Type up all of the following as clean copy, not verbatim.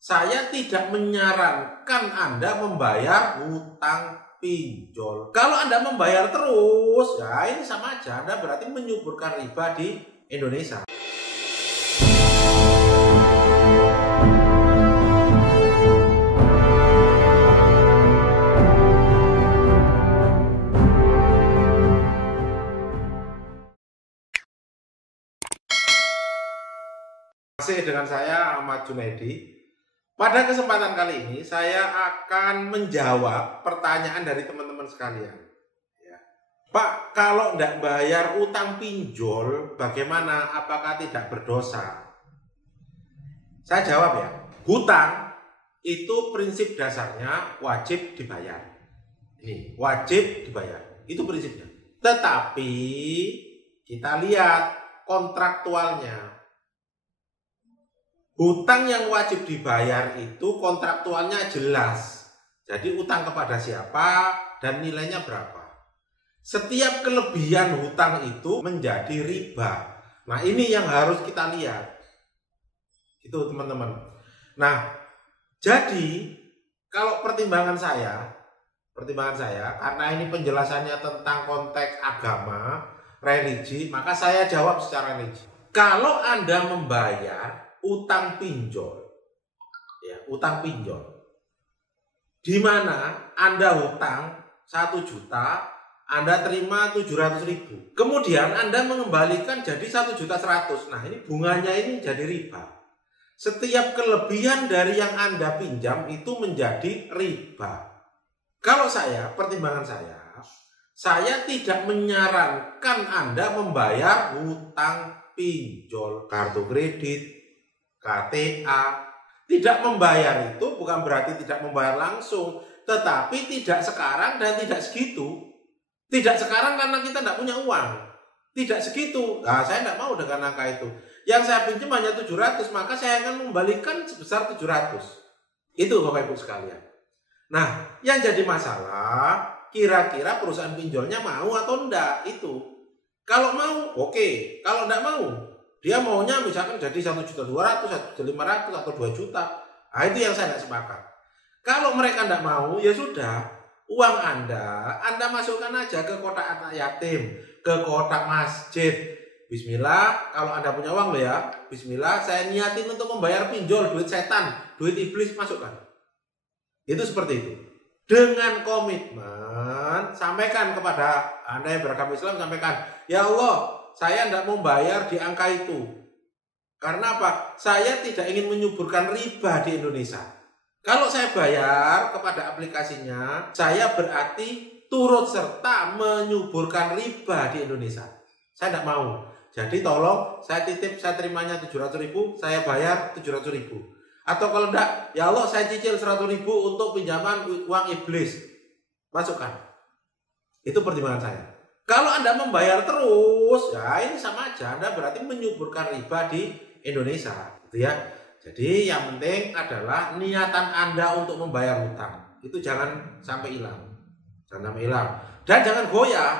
Saya tidak menyarankan Anda membayar hutang pinjol. Kalau Anda membayar terus, ya ini sama aja. Anda berarti menyuburkan riba di Indonesia. Masih dengan saya Ahmad Junaidi. Pada kesempatan kali ini saya akan menjawab pertanyaan dari teman-teman sekalian. Ya. Pak, kalau tidak bayar utang pinjol, bagaimana? Apakah tidak berdosa? Saya jawab ya, hutang itu prinsip dasarnya wajib dibayar. Ini wajib dibayar, itu prinsipnya. Tetapi kita lihat kontraktualnya. Hutang yang wajib dibayar itu kontraktualnya jelas. Jadi utang kepada siapa dan nilainya berapa. Setiap kelebihan hutang itu menjadi riba. Nah ini yang harus kita lihat. Itu teman-teman. Nah jadi kalau pertimbangan saya karena ini penjelasannya tentang konteks agama, religi, maka saya jawab secara religi. Kalau Anda membayar utang pinjol, ya utang pinjol, di mana Anda hutang 1 juta, Anda terima 700.000, kemudian Anda mengembalikan jadi 1.100.000. Nah ini bunganya ini jadi riba. Setiap kelebihan dari yang Anda pinjam itu menjadi riba. Kalau pertimbangan saya tidak menyarankan Anda membayar hutang pinjol, kartu kredit, KTA. Tidak membayar itu bukan berarti tidak membayar langsung, tetapi tidak sekarang dan tidak segitu. Tidak sekarang karena kita tidak punya uang, tidak segitu. Nah, saya tidak mau dengan angka itu. Yang saya pinjam hanya 700, maka saya akan membalikan sebesar 700. Itu Bapak Ibu sekalian. Nah, yang jadi masalah kira-kira perusahaan pinjolnya mau atau enggak itu. Kalau mau, oke. Kalau enggak mau, dia maunya misalkan jadi 1.200.000, 1.500.000 atau 2 juta. Nah itu yang saya tidak sepakat. Kalau mereka tidak mau, ya sudah. Uang Anda masukkan aja ke kotak anak yatim, ke kotak masjid. Bismillah, kalau Anda punya uang loh ya. Bismillah, saya niatin untuk membayar pinjol, duit setan, duit iblis, masukkan. Itu seperti itu. Dengan komitmen, sampaikan kepada Anda yang beragama Islam, sampaikan, ya Allah, saya tidak mau bayar di angka itu. Karena apa? Saya tidak ingin menyuburkan riba di Indonesia. Kalau saya bayar kepada aplikasinya, saya berarti turut serta menyuburkan riba di Indonesia. Saya tidak mau. Jadi tolong saya titip, saya terimanya 700.000, saya bayar 700.000. Atau kalau tidak, ya Allah saya cicil 100.000 untuk pinjaman uang iblis. Masukkan. Itu pertimbangan saya. Kalau Anda membayar terus, ya ini sama aja. Anda berarti menyuburkan riba di Indonesia, gitu ya. Jadi yang penting adalah niatan Anda untuk membayar hutang. Itu jangan sampai hilang. Jangan sampai hilang. Dan jangan goyah.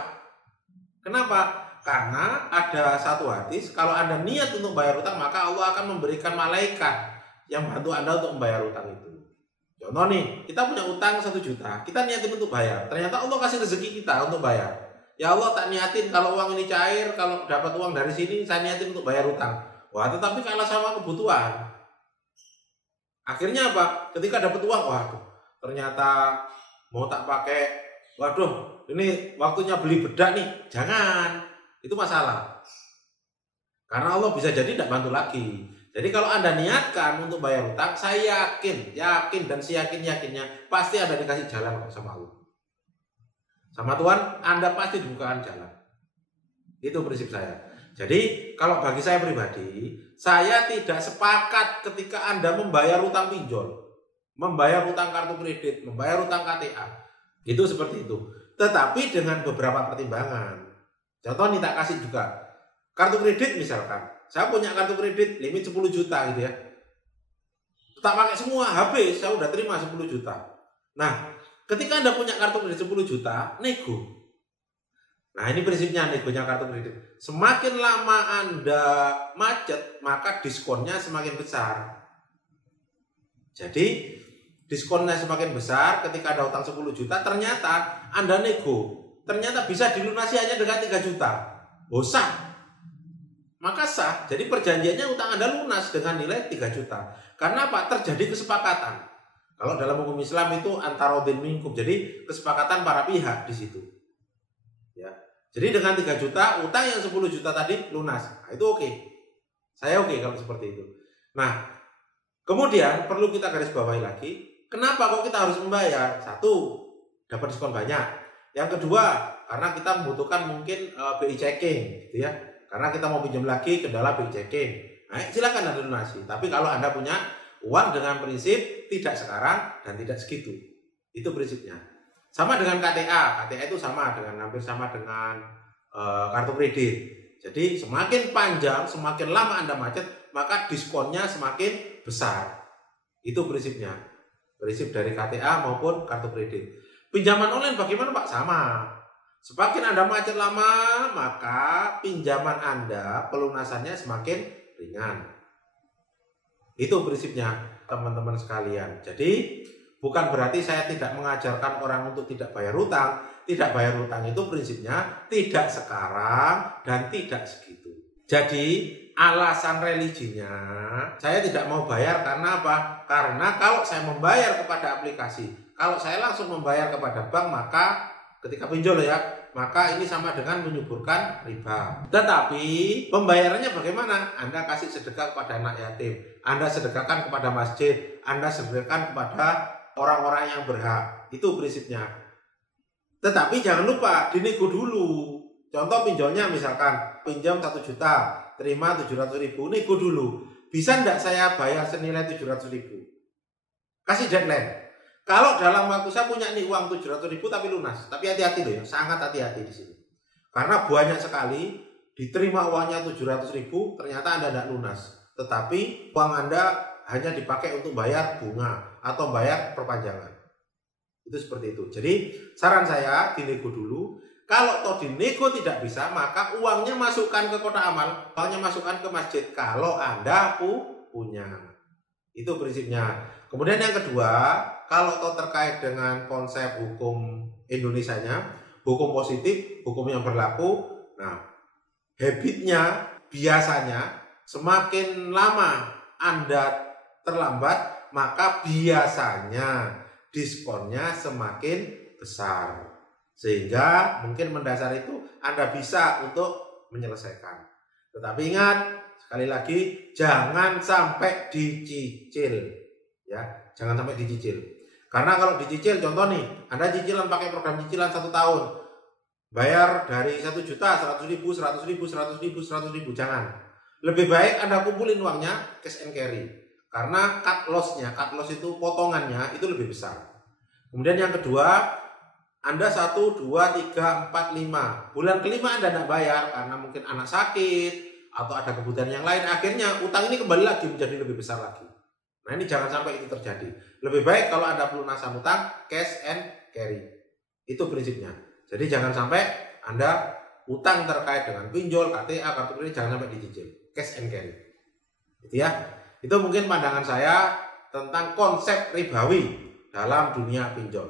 Kenapa? Karena ada satu hadis, kalau Anda niat untuk bayar hutang, maka Allah akan memberikan malaikat yang bantu Anda untuk membayar hutang itu. Contoh nih, kita punya utang 1 juta, kita niatin untuk bayar. Ternyata Allah kasih rezeki kita untuk bayar. Ya Allah tak niatin kalau uang ini cair, kalau dapat uang dari sini saya niatin untuk bayar utang. Wah, tetapi kalah sama kebutuhan. Akhirnya apa? Ketika dapat uang, waduh, ternyata mau tak pakai. Waduh, ini waktunya beli bedak nih. Jangan. Itu masalah. Karena Allah bisa jadi tidak bantu lagi. Jadi kalau Anda niatkan untuk bayar utang, saya yakin dan seyakin-yakinnya pasti Anda dikasih jalan sama Allah. Sama Tuhan, Anda pasti dibukakan jalan. Itu prinsip saya. Jadi, kalau bagi saya pribadi, saya tidak sepakat ketika Anda membayar utang pinjol, membayar utang kartu kredit, membayar utang KTA. Itu seperti itu. Tetapi dengan beberapa pertimbangan. Contoh nih tak kasih juga. Kartu kredit misalkan. Saya punya kartu kredit limit 10 juta gitu ya. Tak pakai semua, habis. Saya udah terima 10 juta. Nah, ketika Anda punya kartu kredit 10 juta, nego. Nah ini prinsipnya negonya kartu kredit. Semakin lama Anda macet, maka diskonnya semakin besar. Jadi diskonnya semakin besar ketika ada utang 10 juta, ternyata Anda nego, ternyata bisa dilunasi hanya dengan 3 juta. Oh, sah. Maka sah. Jadi perjanjiannya utang Anda lunas dengan nilai 3 juta. Karena apa? Terjadi kesepakatan. Kalau dalam hukum Islam itu antarodin minkum. Jadi kesepakatan para pihak di situ. Ya. Jadi dengan 3 juta, utang yang 10 juta tadi lunas. Nah, itu oke. Saya oke kalau seperti itu. Nah, kemudian perlu kita garis bawahi lagi. Kenapa kok kita harus membayar? Satu, dapat diskon banyak. Yang kedua, karena kita membutuhkan mungkin BI checking, gitu ya. Karena kita mau pinjam lagi, kendala BI checking. Nah, silakan Anda lunasi. Tapi kalau Anda punya uang dengan prinsip tidak sekarang dan tidak segitu. Itu prinsipnya. Sama dengan KTA. KTA itu sama dengan hampir sama dengan kartu kredit. Jadi semakin panjang, semakin lama Anda macet, maka diskonnya semakin besar. Itu prinsipnya. Prinsip dari KTA maupun kartu kredit. Pinjaman online bagaimana Pak? Sama. Semakin Anda macet lama, maka pinjaman Anda pelunasannya semakin ringan. Itu prinsipnya teman-teman sekalian. Jadi bukan berarti saya tidak mengajarkan orang untuk tidak bayar hutang. Tidak bayar hutang itu prinsipnya tidak sekarang dan tidak segitu. Jadi alasan religinya saya tidak mau bayar karena apa? Karena kalau saya membayar kepada aplikasi, kalau saya langsung membayar kepada bank, maka ketika pinjol ya, maka ini sama dengan menyuburkan riba. Tetapi pembayarannya bagaimana? Anda kasih sedekah kepada anak yatim, Anda sedekahkan kepada masjid, Anda sedekahkan kepada orang-orang yang berhak. Itu prinsipnya. Tetapi jangan lupa dinego dulu. Contoh pinjolnya misalkan pinjam 1 juta, terima 700.000, nego dulu. Bisa enggak saya bayar senilai 700.000? Kasih deadline. Kalau dalam waktu saya punya nih uang 700.000 tapi lunas, tapi hati-hati loh ya, sangat hati-hati di sini. Karena banyak sekali diterima uangnya 700.000, ternyata Anda tidak lunas. Tetapi uang Anda hanya dipakai untuk bayar bunga atau bayar perpanjangan. Itu seperti itu. Jadi saran saya dinego dulu. Kalau toh dinego tidak bisa, maka uangnya masukkan ke kotak amal, uangnya masukkan ke masjid. Kalau Anda punya, itu prinsipnya. Kemudian yang kedua, kalau toh terkait dengan konsep hukum Indonesianya, hukum positif, hukum yang berlaku. Nah, habitnya biasanya semakin lama Anda terlambat, maka biasanya diskonnya semakin besar. Sehingga mungkin mendasar itu Anda bisa untuk menyelesaikan. Tetapi ingat, sekali lagi, jangan sampai dicicil. Ya, jangan sampai dicicil. Karena kalau dicicil, contoh nih, Anda cicilan pakai program cicilan 1 tahun. Bayar dari 1 juta, 100.000, 100.000, 100.000, 100.000. Jangan. Lebih baik Anda kumpulin uangnya, cash and carry. Karena cut loss-nya, cut loss itu potongannya itu lebih besar. Kemudian yang kedua, Anda 1, 2, 3, 4, 5. Bulan kelima Anda tidak bayar karena mungkin anak sakit atau ada kebutuhan yang lain. Akhirnya utang ini kembali lagi menjadi lebih besar lagi. Nah, ini jangan sampai itu terjadi. Lebih baik kalau ada pelunasan utang, cash and carry. Itu prinsipnya. Jadi jangan sampai Anda utang terkait dengan pinjol, KTA, kartu kredit jangan sampai dicicil. Cash and carry. Itu ya. Itu mungkin pandangan saya tentang konsep ribawi dalam dunia pinjol.